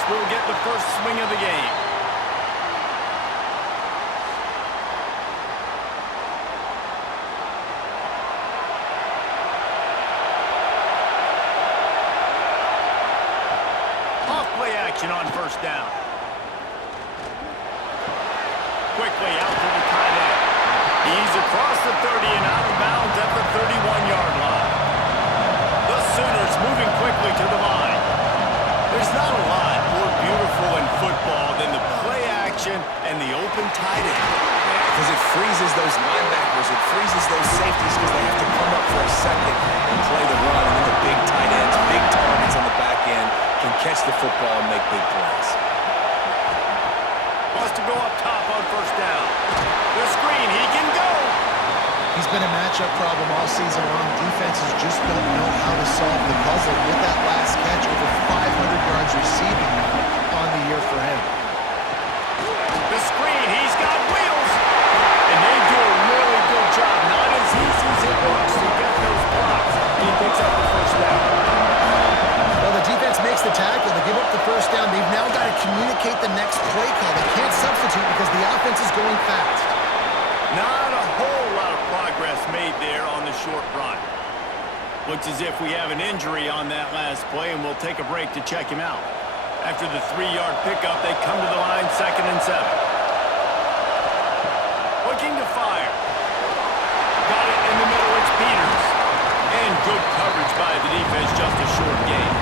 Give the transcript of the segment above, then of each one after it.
offense will get the first swing of the game. Off-play action on first down. Quickly out to the tight end. He's across the 30 and out of bounds at the 31-yard line. The Sooners moving quickly to the line. There's not a lot more beautiful in football than the play action and the open tight end. Yeah, because it freezes those linebackers. It freezes those safeties because they have to come up for a second and play the run. And then the big tight ends, big targets on the back end can catch the football and make big plays. Wants to go up top on first down. The screen, he can go. He's been a matchup problem all season long. Defenses just don't know how to solve the puzzle. With that last catch, over 500 yards receiving now on the year for him. The screen, he's got wheels. And they do a really good job. Not as easy as it looks to get those blocks. He picks up the first down. Well, the defense makes the tackle. They give up the first down. They've now got to communicate the next play call. They can't substitute because the offense is going fast. Not a whole lot of progress made there on the short run. Looks as if we have an injury on that last play, and we'll take a break to check him out. After the 3-yard pickup, they come to the line, 2nd and 7. Looking to fire. Got it in the middle, it's Peters. And good coverage by the defense, just a short gain.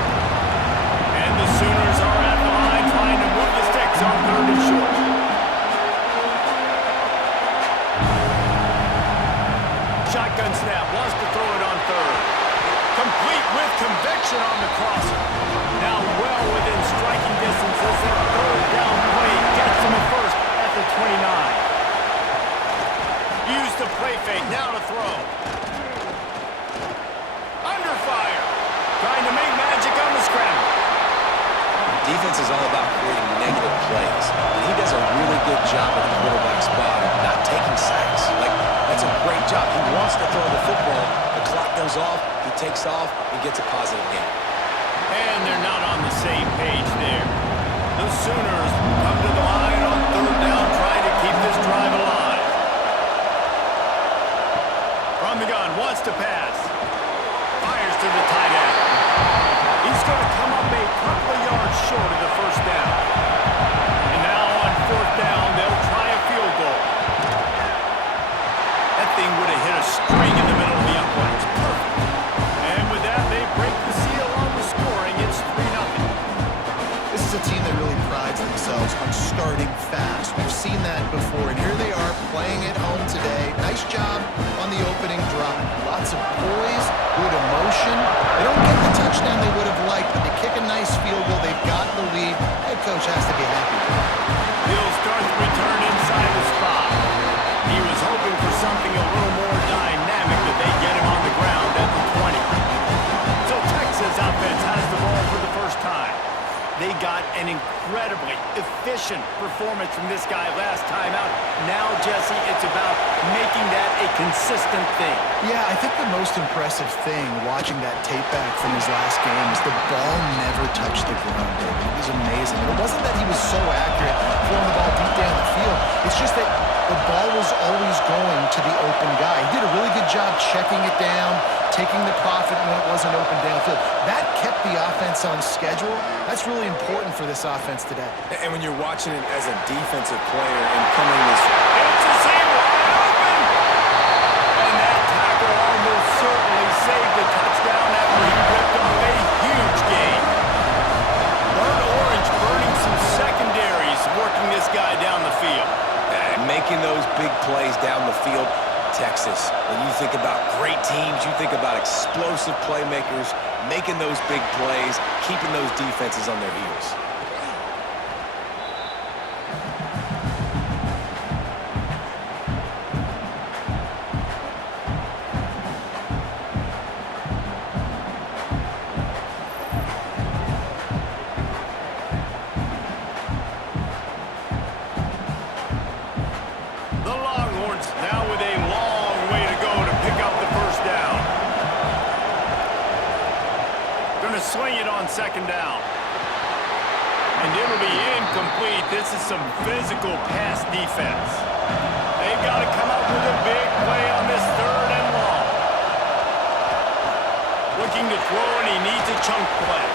And the Sooners are at the line trying to move the sticks on 3rd and short. Shotgun snap, wants to throw it on 3rd. Complete with conviction on the crosser. Now well within striking distance as that 3rd down play gets him a first at the 29. Use the play fake, now to throw. Under fire. Trying to make magic on the scramble. Defense is all about creating negative plays. And he does a really good job at the quarterback spot of not taking sacks. That's a great job. He wants to throw the football. The clock goes off. He takes off. He gets a positive gain. And they're not on the same page there. The Sooners come to the line on 3rd down, trying to keep this drive alive. From the gun, wants to pass. Fires to the tight end. He's going to come up a couple of yards short of the first down. And now on 4th down, they'll try a field goal. That thing would have hit a string in the middle of the uprights. Perfect. And with that, they break the seal on the scoring. It's 3-0. This is a team that really prides themselves on starting fast. We've seen that before, and here they are playing at home today. Nice job on the opening drive. Lots of poise, good emotion. They don't get the touchdown they would have liked, but they kick a nice field goal. They've got the lead. Head coach has to be happy with it. He'll start the return inside the spot. He was hoping for something a little more dynamic, but they get him on the ground at the 20. So Texas offense has the ball for the first time. They got an incredibly efficient performance from this guy last time out. Now, Jesse, it's about making that a consistent thing. Yeah, I think the most impressive thing watching that tape back from his last game is the ball never touched the ground, David. It was amazing. And it wasn't that he was so accurate throwing the ball deep down the field. It's just that the ball was always going to the open guy. He did a really good job checking it down, taking the profit when it wasn't open downfield. That kept the offense on schedule. That's really important for this offense today. And when you're watching it as a defensive player and coming this... It's a zero wide open! And that tackle almost certainly saved the touchdown after he ripped off a huge gain. Burnt Orange burning some secondaries, working this guy down the field. And making those big plays down the field. Texas, when you think about great teams, you think about explosive playmakers, making those big plays, keeping those defenses on their heels. Swing it on 2nd down. And it'll be incomplete. This is some physical pass defense. They've got to come up with a big play on this 3rd and long. Looking to throw, and he needs a chunk play.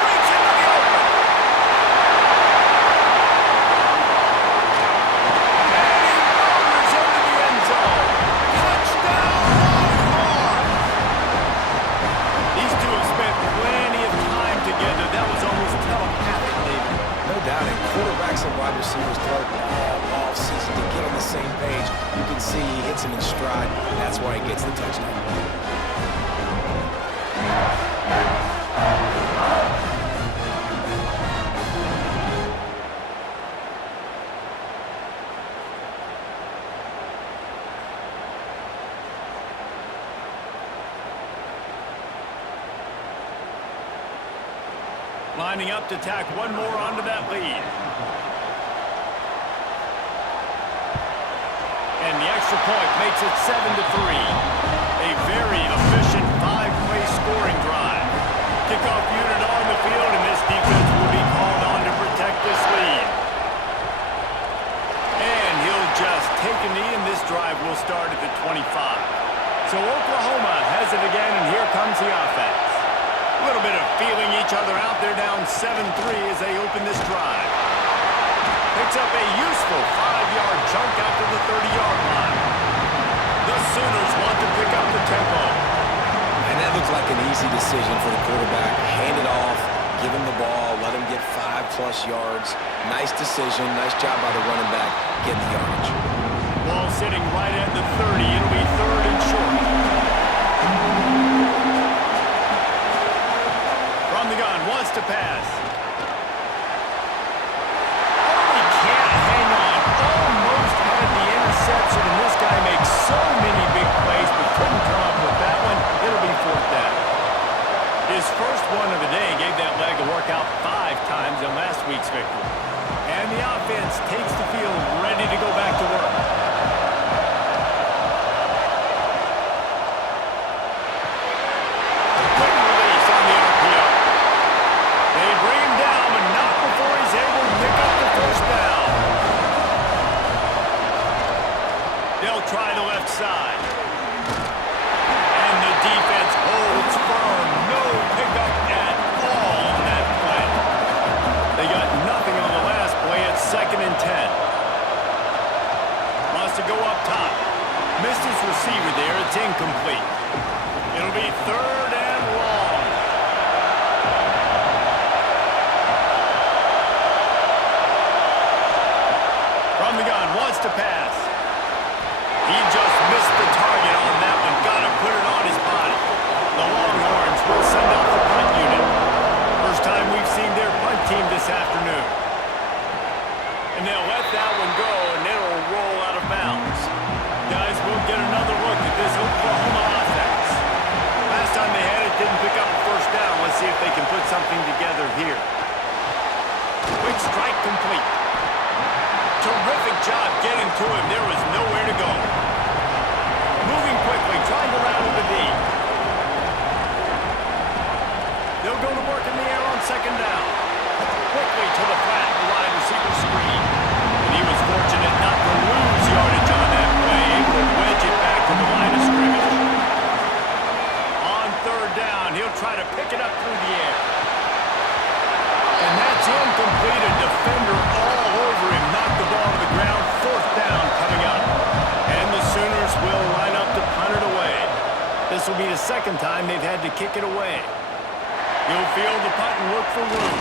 Breaks into the open. And he motors into the end zone. Touchdown, Longhorns! These two have spent plenty of time together. That was almost telepathic, David. No doubt, and quarterbacks and wide receivers throw all season to get on the same page. You can see he hits him in stride. That's why he gets the touchdown. Lining up to tack one more onto that lead. And the extra point makes it 7-3. A very efficient 5-play scoring drive. Kickoff unit on the field, and this defense will be called on to protect this lead. And he'll just take a knee, and this drive will start at the 25. So Oklahoma has it again, and here comes the offense. A little bit of feeling each other out. They're down 7-3 as they open this drive. Picks up a useful 5-yard chunk out to the 30-yard line. The Sooners want to pick up the tempo. And that looks like an easy decision for the quarterback. Hand it off, give him the ball, let him get 5+ yards. Nice decision, nice job by the running back getting the yardage. Ball sitting right at the 30. It'll be 3rd and short. From the gun, wants to pass. Oh, he can't hang on. Almost had the interception, and this guy makes so many big plays, but couldn't come up with that one. It'll be 4th down. His first one of the day gave that leg a workout 5 times in last week's victory. And the offense takes the field ready to go back to work. Try the left side. And the defense holds firm. No pickup at all on that play. They got nothing on the last play. It's 2nd and 10. Wants to go up top. Missed his receiver there. It's incomplete. It'll be 3rd and long. From the gun, wants to pass. He just missed the target on that one. Got to put it on his body. The Longhorns will send out the punt unit. First time we've seen their punt team this afternoon. And they'll let that one go, and it'll roll out of bounds. Guys, we'll get another look at this Oklahoma offense. Last time they had it, didn't pick up a 1st down. Let's see if they can put something together here. Quick strike complete. Terrific job getting to him. There was nowhere to go. Moving quickly, trying to rattle the D. They'll go to work in the air on 2nd down. Quickly to the flat, the wide receiver screen. And he was fortunate not to lose yardage on that play, able to wedge it back to the line of scrimmage. On 3rd down, he'll try to pick it up through the air. And that's incomplete. A defender all over him. Knocked the ball to the ground. 4th down coming up. And the Sooners will line up to punt it away. This will be the 2nd time they've had to kick it away. You'll field the punt and look for room.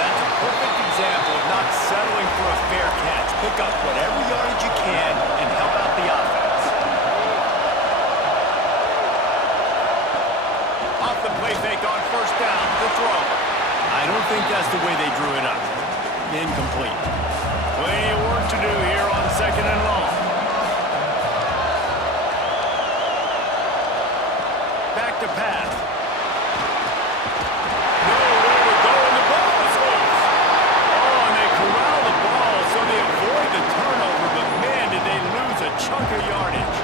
That's a perfect example of not settling for a fair catch. Pick up whatever yardage you can and help out the offense. Off the play fake on 1st down. The throw. I don't think that's the way they drew it up. Incomplete. Plenty of work to do here on 2nd and long. Back to pass. Nowhere to go, and the ball is loose. Oh, and they corral the ball, so they avoid the turnover, but man, did they lose a chunk of yardage.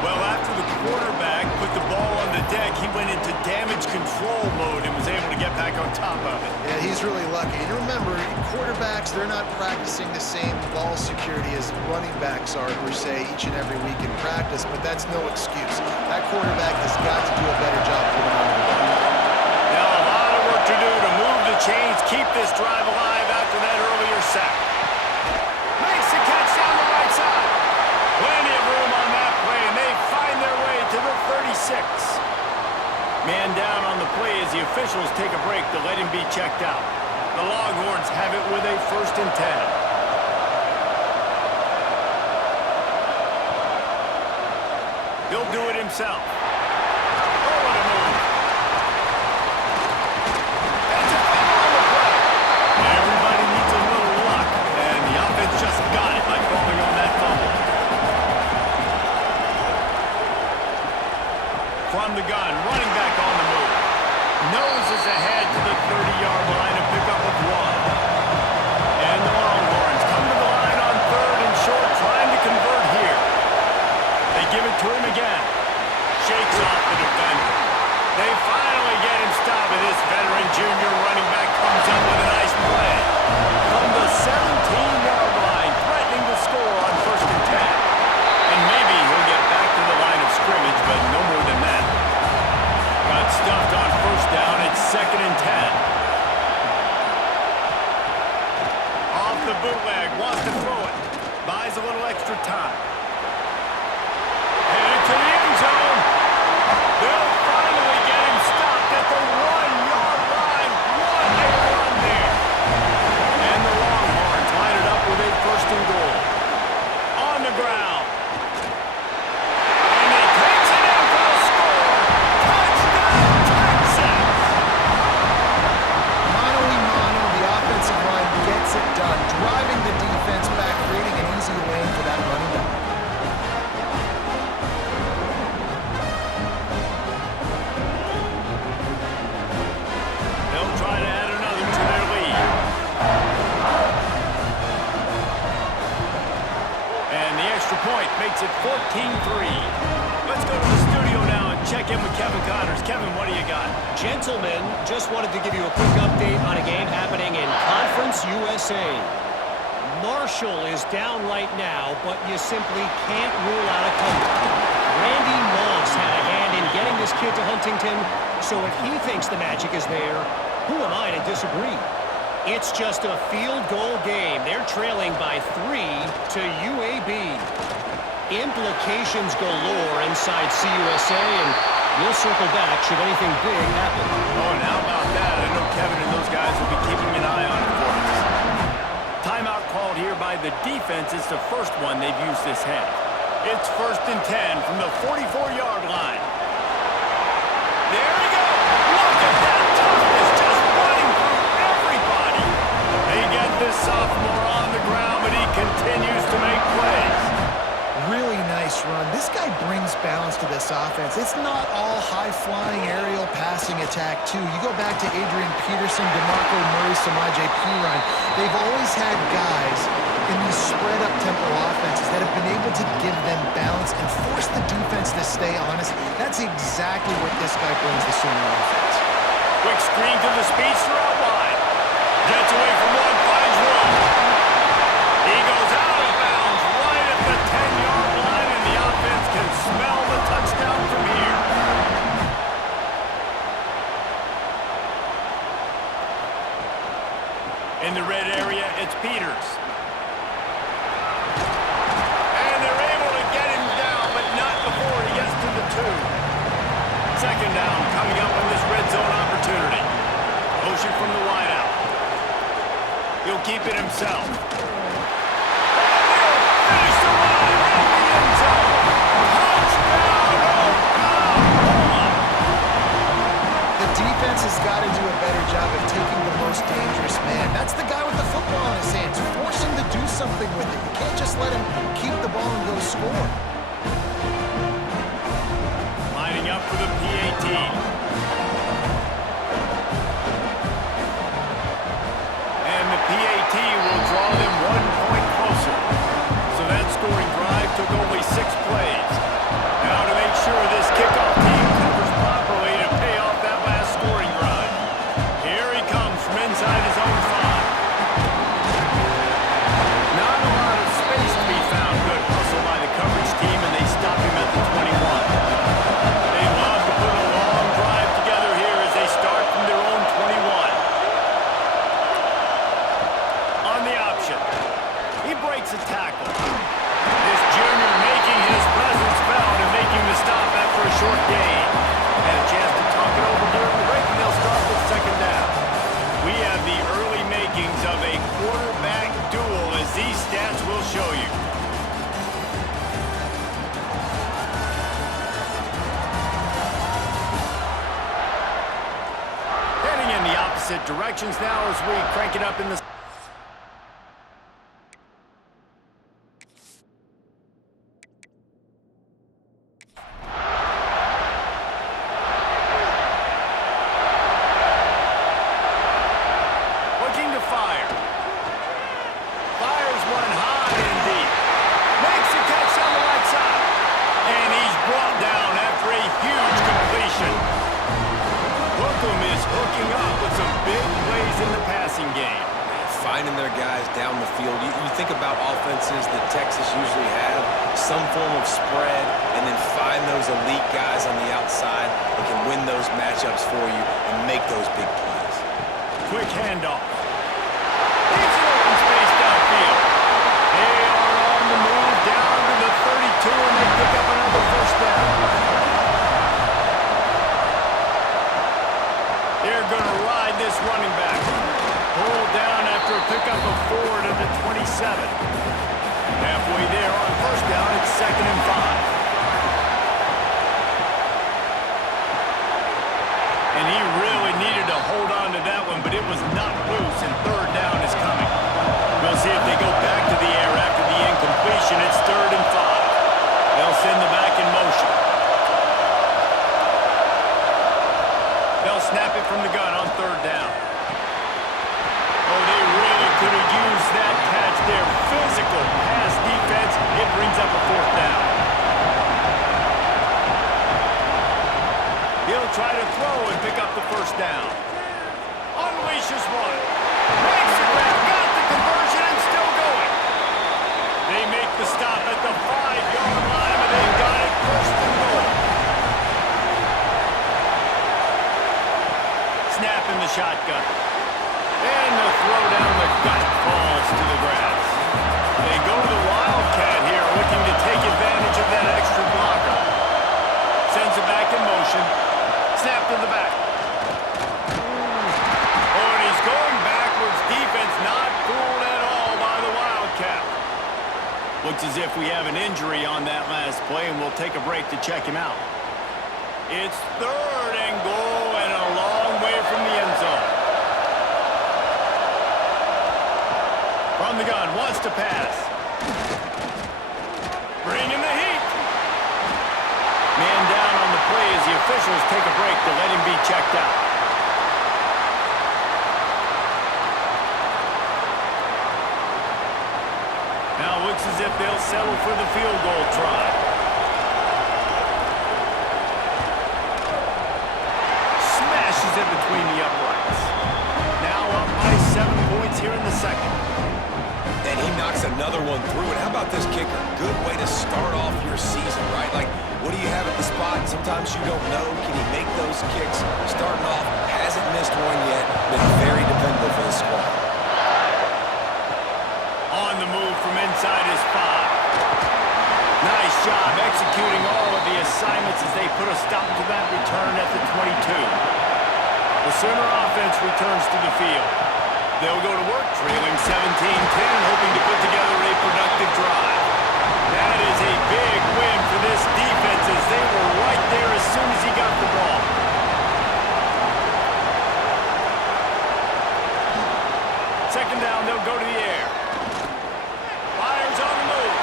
Well, after the quarterback put the ball on the deck, he went into damage control mode and was able to get back on top. top of it. Yeah, he's really lucky. And remember, quarterbacks, they're not practicing the same ball security as running backs are, per se, each and every week in practice, but that's no excuse. That quarterback has got to do a better job holding on to the ball. Now a lot of work to do to move the chains, keep this drive alive after that earlier sack. Makes the catch down the right side. Plenty of room on that play, and they find their way to the 36. Man down on the play as the officials take a break to let him be checked out. The Longhorns have it with a 1st and 10. He'll do it himself. Oh, what a move. That's a fumble on the play. Everybody needs a little luck, and the offense just got it by falling on that fumble. From the gun, running back on the move. Noses ahead to the 30-yard line to pick up with 1. And the Longhorns come to the line on 3rd and short, trying to convert here. They give it to him again. Shakes off the defender. They finally get him stopped, and this veteran junior running back comes up with a nice play. From the 17-yard line, threatening to score on 1st and 10. And maybe he'll get back to the line of scrimmage, but no more than that. Got stuffed on 1st down. It's 2nd and 10. Off the bootleg, wants to throw it. Buys a little extra time. Headed to the end zone. They'll finally get him stopped at the 1-yard line. What a run there. And the Longhorns line it up with a 1st and goal. On the ground. And he takes it in for a score. Touchdown, Texas. Mano a mano, the offensive line gets it done, driving the defense back, creating an easy lane for that running back. They'll try to add another to their lead. And the extra point makes it 14-3. Let's go to the studio now and check in with Kevin Connors. Kevin, what do you got? Gentlemen, just wanted to give you a quick update on a game happening in Conference USA. Marshall is down right now, but you simply can't rule out a comeback. Randy Moss had a hand in getting this kid to Huntington, so if he thinks the magic is there, who am I to disagree? It's just a field goal game. They're trailing by 3 to UAB. Implications galore inside CUSA, and we'll circle back should anything big happen. Oh, and how about that? I know Kevin and those guys will be keeping an eye on it for us. Timeout called here by the defense. It's the first one they've used this half. It's 1st and 10 from the 44-yard line. There we go. Look at that toughness, just running through everybody. They get this sophomore on the ground, but he continues to make plays. Really nice run. This guy brings balance to this offense. It's not all high-flying aerial passing attack, too. You go back to Adrian Peterson, DeMarco Murray, Samaje Perine. They've always had guys in these spread-up tempo offenses that have been able to give them balance and force the defense to stay honest. That's exactly what this guy brings the Sooner offense. Quick screen to the speedster out wide. Gets away from one, finds one. He goes out of bounds right at the 10-yard line, and the offense can smell the touchdown from here. In the red area, it's Peters. And they're able to get him down, but not before he gets to the 2. 2nd down coming up on this red zone opportunity. Motion from the wideout. He'll keep it himself. And he'll finish the run in the end zone. Touchdown, Oklahoma! The defense has got to do a better job of taking the most dangerous man. That's the guy with the football in his hands. Force him to do something with it. You can't just let him keep the ball and go score. Lining up for the PAT. And the PAT will draw them 1 point closer. So that scoring drive took only 6 plays. Now to make sure this kickoff team covers properly to pay off that last scoring drive. Here he comes. makings of a quarterback duel, as these stats will show you. Heading in the opposite directions now as we crank it up in the... Looking to fire. Fires one high and deep. Makes the catch on the right side. And he's brought down after a huge completion. Hookham is hooking up with some big plays in the passing game. Finding their guys down the field. You think about offenses that Texas usually have, some form of spread, and then find those elite guys on the outside that can win those matchups for you and make those big plays. Quick handoff. Needs an open space downfield. They are on the move down to the 32, and they pick up another first down. They're going to ride this running back. Pulled down after a pickup of 4 to the 27. Halfway there on first down, it's 2nd and 5. And he really needed to hold on to that one, but it was not loose, and 3rd down is coming. We'll see if they go back to the air after the incompletion. It's 3rd and 5. They'll send the back in motion. They'll snap it from the gun on 3rd down. Oh, they really could have used that catch there. Physical pass defense. It brings up a 4th down. He'll try to throw and pick up the first down. Unleashes one. Makes the grab. Got the conversion and still going. They make the stop at the 5-yard line, and they've got it 1st and goal. Snap in the shotgun. And the throw down the gut falls to the grass. They go to the Wildcat here, looking to take advantage of that extra blocker. Sends it back in motion. Snap to the back. Oh, and he's going backwards. Defense not fooled at all by the Wildcat. Looks as if we have an injury on that last play, and we'll take a break to check him out. It's 3rd and goal and a long way from the end zone. From the gun, wants to pass. Bringing the heat. Man down on the play as the officials take a break to let him be checked out. Now looks as if they'll settle for the field goal try. Smashes it between the uprights. Now up by 7 points here in the 2nd. And he knocks another one through. And how about this kicker? Good way to start off your season, right? Like, what do you have at the spot? Sometimes you don't know. Can he make those kicks? Starting off, hasn't missed one yet. Been very dependable for the squad. On the move from inside his 5. Nice job executing all of the assignments as they put a stop to that return at the 22. The Sooner offense returns to the field. They'll go to work, trailing 17-10, hoping to put together a productive drive. That is a big win for this defense as they were right there as soon as he got the ball. Second down, they'll go to the air. Fires on the move.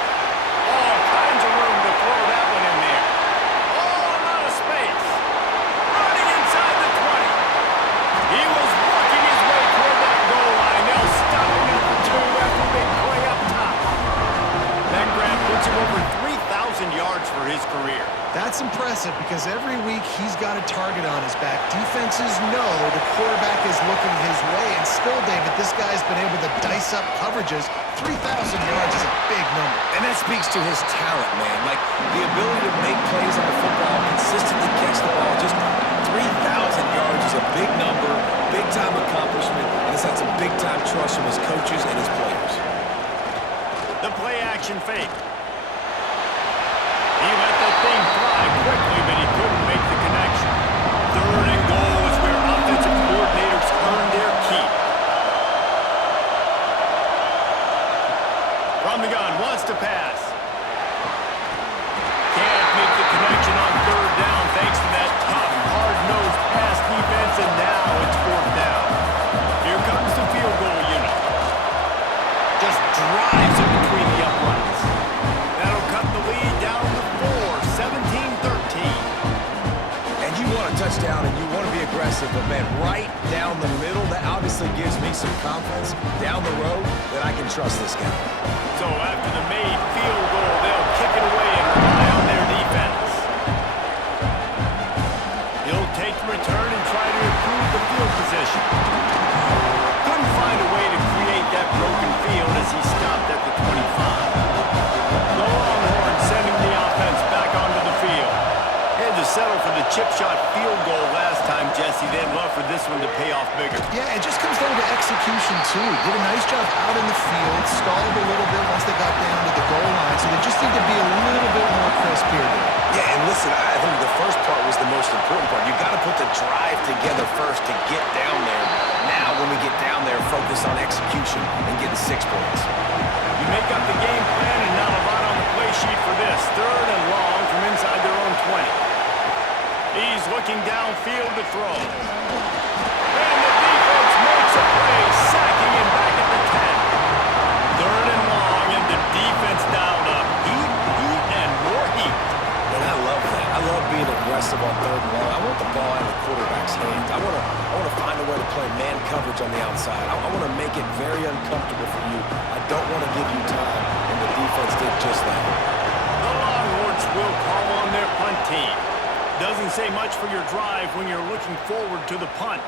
All kinds of room to throw that one in there. Oh, a lot of space. Running inside the 20. He was working his way toward that goal line. They'll stop him at the 2 after a big play up top. That grab puts him over 3,000 yards for his career. That's impressive because every week he's got a target on his back. Defenses know the quarterback is looking his way, and still, David, this guy's been able to dice up coverages. 3,000 yards is a big number. And that speaks to his talent, man. Like, the ability to make plays on the football, consistently catch the ball. Just 3,000 yards is a big number, big-time accomplishment, and it's had some big-time trust from his coaches and his players. The play-action fake. He let that thing fly quickly, but he couldn't make the connection. 3rd and goal is where offensive coordinators earn their keep. impressive, but man, right down the middle, that obviously gives me some confidence down the road that I can trust this guy. So after the made field goal, they'll kick it away and rely on their defense. He'll take the return and try to improve the field position. Couldn't find a way to create that broken field as he stopped at the 25. The Longhorns sending the offense back onto the field. Had to settle for the chip shot field goal last time, Jesse. They'd love for this one to pay off bigger. Yeah, it just comes down to execution, too. Did a nice job out in the field, stalled a little bit once they got down to the goal line, so they just need to be a little bit more crisp here. Yeah, and listen, I think the first part was the most important part. You got to put the drive together first to get down there. Now, when we get down there, focus on execution and getting 6 points. You make up the game plan and not a lot on the play sheet for this. 3rd and long from inside their own 20. He's looking downfield to throw. And the defense makes a play, sacking him back at the 10. 3rd and long, and the defense dialed up. Heat, and more heat. And I love that. I love being aggressive on 3rd and long. I want the ball out of the quarterback's hands. I want to find a way to play man coverage on the outside. I want to make it very uncomfortable for you. I don't want to give you time, and the defense did just that. The Longhorns will call on their punt team. Doesn't say much for your drive when you're looking forward to the punt.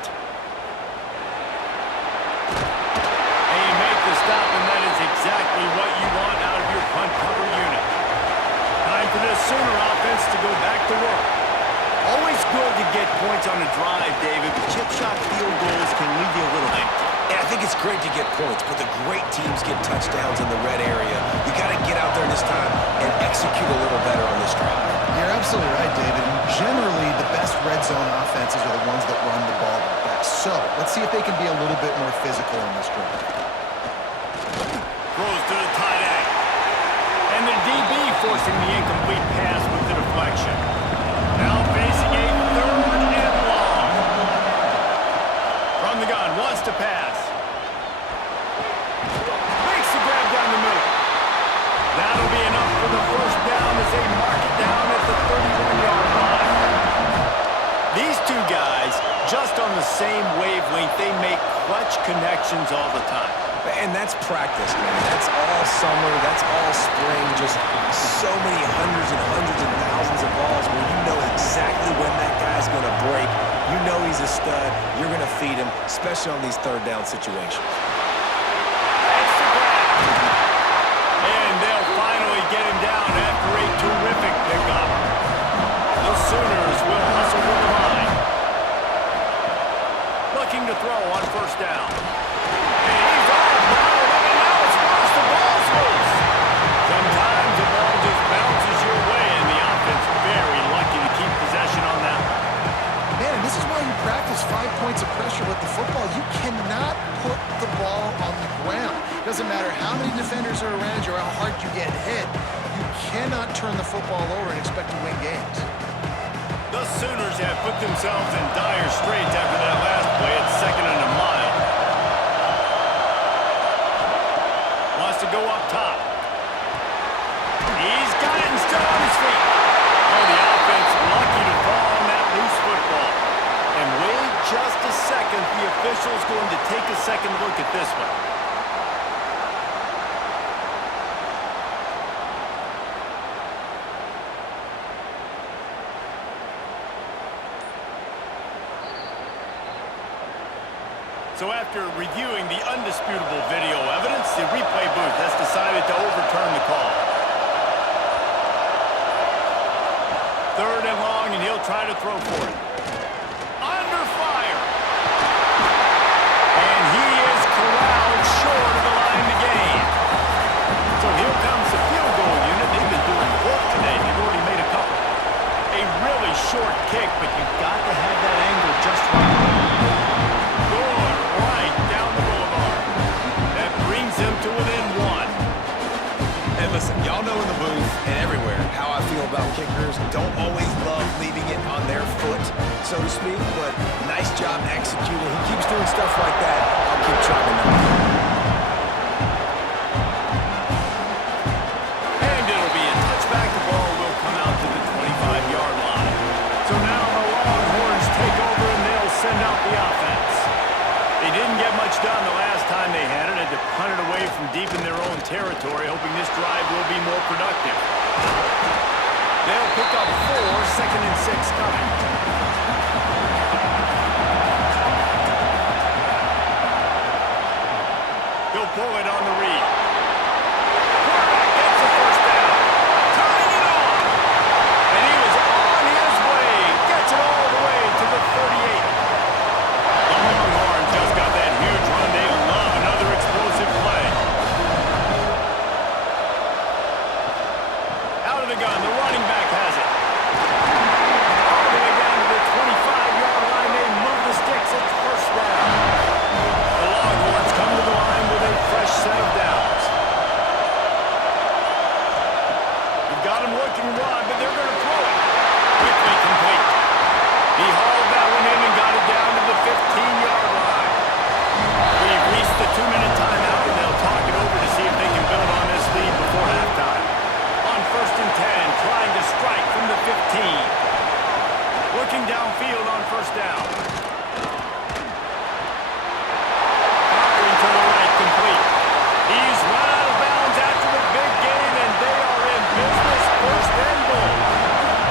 And you make the stop, and that is exactly what you want out of your punt cover unit. Time for this Sooner offense to go back to work. Always good to get points on a drive, David, but chip shot field goals can leave you a little empty. Yeah, I think it's great to get points, but the great teams get touchdowns in the red area. You got to get out there this time and execute a little better on this drive. You're absolutely right, David. And generally, the best red zone offenses are the ones that run the ball the best. So let's see if they can be a little bit more physical in this drive. Throws to the tight end. And the DB forcing the incomplete pass with the deflection. Now facing a 3rd and long. From the gun, wants to pass. Makes the grab down the middle. That'll be enough for the first down as they mark it down at the 31-yard line. These two guys, just on the same wavelength, they make clutch connections all the time. And that's practice, man. That's all summer. That's all spring. Just so many hundreds and thousands of balls where you know exactly when that guy's going to break. You know he's a stud. You're going to feed him, especially on these 3rd down situations. That's the grab. And they'll finally get him down after a terrific pickup. The Sooners will hustle to the line. Looking to throw on 1st down. And he's all balled up, and now it's lost. The ball's loose. Sometimes the ball just bounces your way, and the offense very lucky to keep possession on that one. Man, and this is why you practice 5 points of pressure with the football. You cannot put the ball on the ground. Doesn't matter how many defenders are around you or how hard you get hit. You cannot turn the football over and expect to win games. The Sooners have put themselves in dire straits after that last play at 2nd and a mile. Wants to go up top. He's got it and still on his feet. Oh, the offense lucky to fall on that loose football. And wait just a second. The official's going to take a second look at this one. So after reviewing the undisputable video evidence, the replay booth has decided to overturn the call. 3rd and long, and he'll try to throw for it. Under fire. And he is corralled short of the line to gain. So here comes the field goal unit. They've been doing work today. They've already made a couple. A really short kick, but you've got to have that angle just right. To within 1. And listen, y'all know in the booth and everywhere how I feel about kickers. Don't always love leaving it on their foot, so to speak, but nice job executing. He keeps doing stuff like that. I'll keep trying to know. And it'll be a touchback. The ball will come out to the 25-yard line. So now the Longhorns take over, and they'll send out done the last time they had it. Had to punt it away from deep in their own territory, hoping this drive will be more productive. They'll pick up 4, 2nd and 6 coming. He'll pull it on the read. Quarterback gets the first down. Tying it on. And he was on his way. Gets it all the way to the 38. The Longhorns just got that huge run. They love another explosive play. Out of the gun. The running back has it. All the way down to the 25-yard line. They move the sticks. It's first down. The Longhorns come to the line with a fresh set of downs. You've got them looking wide, but they're going to throw it. Quickly complete. He hauled that one in and got it down to the 15-yard line. We've reached the 2-minute timeout, and they'll talk it over to see if they can build on this lead before halftime. On 1st and 10, trying to strike from the 15. Looking downfield on first down. Firing to the right, complete. He's run out of bounds after the big gain, and they are in business, 1st and goal.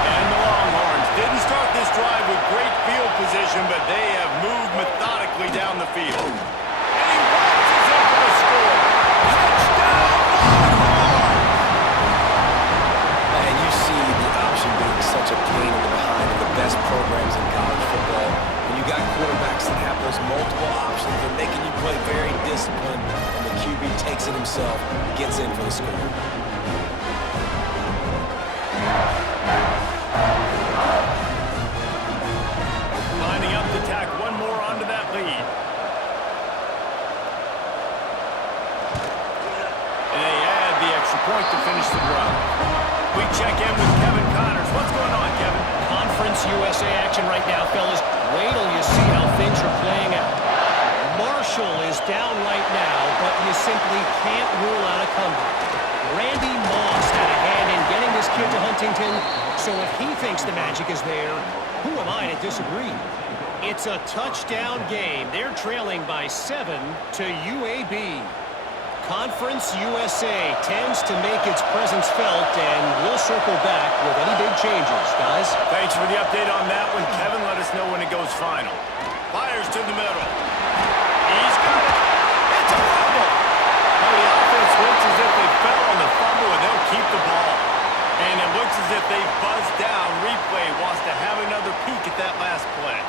And the Longhorns didn't start this drive with great field position, but they have moved methodically down the field. And he watches it for the score. Touchdown, Longhorns! And you see the option being such a pain in the behind of the best programs in college football. When you got quarterbacks that have those multiple options, they're making you play very disciplined, and the QB takes it himself, gets in for the score. Lining up to tack one more onto that lead. And they add the extra point to finish the drive. We check in with Kevin Connors. What's going on, Kevin? Conference USA action right now, fellas. Wait till you see how things are playing out. Marshall is down right now, but you simply can't rule out a comeback. Randy Moss had a hand in getting this kid to Huntington, so if he thinks the magic is there, who am I to disagree? It's a touchdown game. They're trailing by 7 to UAB. Conference USA tends to make its presence felt, and we'll circle back with any big changes, guys. Thanks for the update on that one, Kevin. Let us know when it goes final. Fires to the middle. He's got it. It's a fumble. Now the offense looks as if they fell on the fumble, and they'll keep the ball. And it looks as if they buzzed down. Replay wants to have another peek at that last play.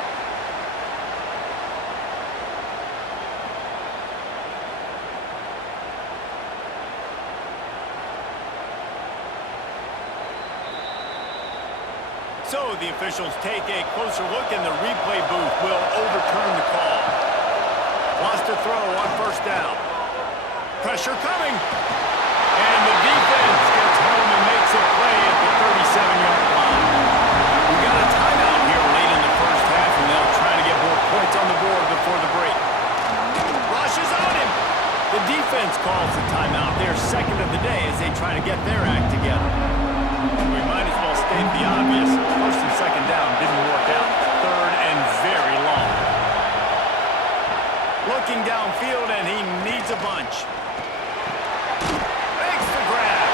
So the officials take a closer look, and the replay booth will overturn the call. Wants to throw on first down. Pressure coming. And the defense gets home and makes a play at the 37-yard line. We got a timeout here late in the first half, and they'll try to get more points on the board before the break. Rushes on him. The defense calls the timeout. Their second of the day as they try to get their act together. We might as well state the obvious. 1st and 2nd down didn't work out. 3rd and very long. Looking downfield, and he needs a bunch. Makes the grab.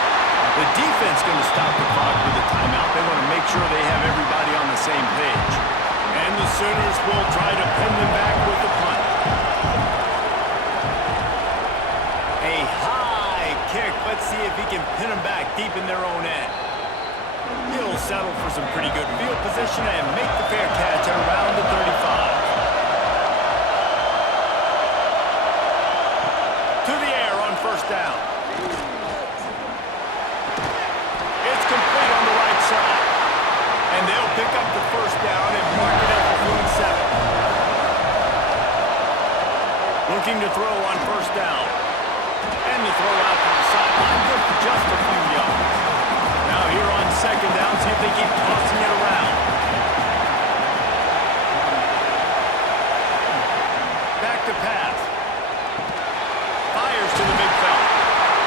The defense going to stop the clock with a timeout. They want to make sure they have everybody on the same page. And the Sooners will try to pin them back with the punt. A high kick. Let's see if he can pin them back deep in their own end. He'll settle for some pretty good field position and make the fair catch at around the 35. To the air on first down. It's complete on the right side. And they'll pick up the first down and mark it at the 47. Looking to throw on first down. And the throw out to the sideline, good for just a few yards. Now here on 2nd down, see if they keep tossing it around. Back to pass. Fires to the big fella.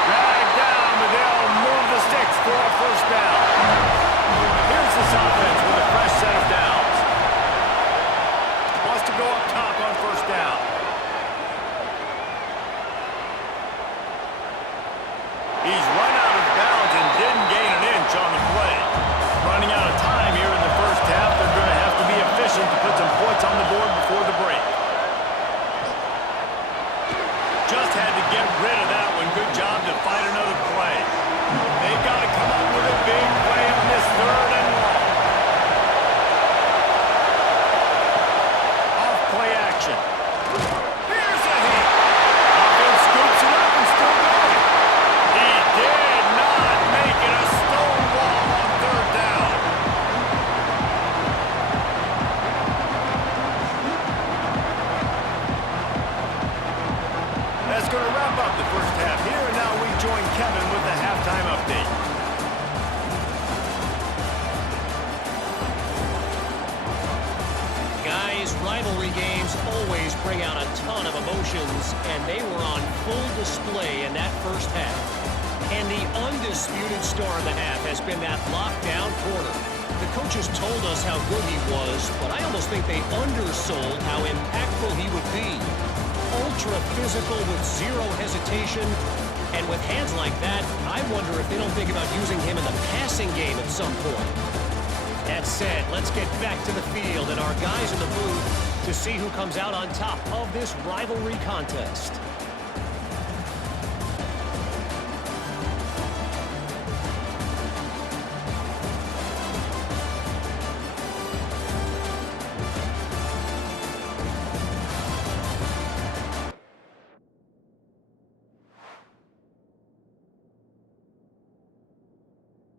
Dragged down, but they'll move the sticks for a first down. Here's this offense with a fresh set of downs. Wants to go up top on first down. He's run out of bounds and didn't gain an inch on the play. Running out of time here in the first half. They're going to have to be efficient to put some points on the board before the break. Just had to get rid of that one. Good job to fight another play. They've got to come up with a big play on this third and long. Off play action. Here's a hit. Offense scoops it up and still going. He did not make it a stone wall on third down. That's going to wrap up the first half here, and now we join Kevin with the halftime update. Guys, rivalry games always bring out a ton of emotions, and they were on full display in that first half. And the undisputed star of the half has been that lockdown corner. The coaches told us how good he was, but I almost think they undersold how impactful he would be. Ultra physical with zero hesitation, and with hands like that, I wonder if they don't think about using him in the passing game at some point. That said, let's get back to the field and our guys in the booth to see who comes out on top of this rivalry contest.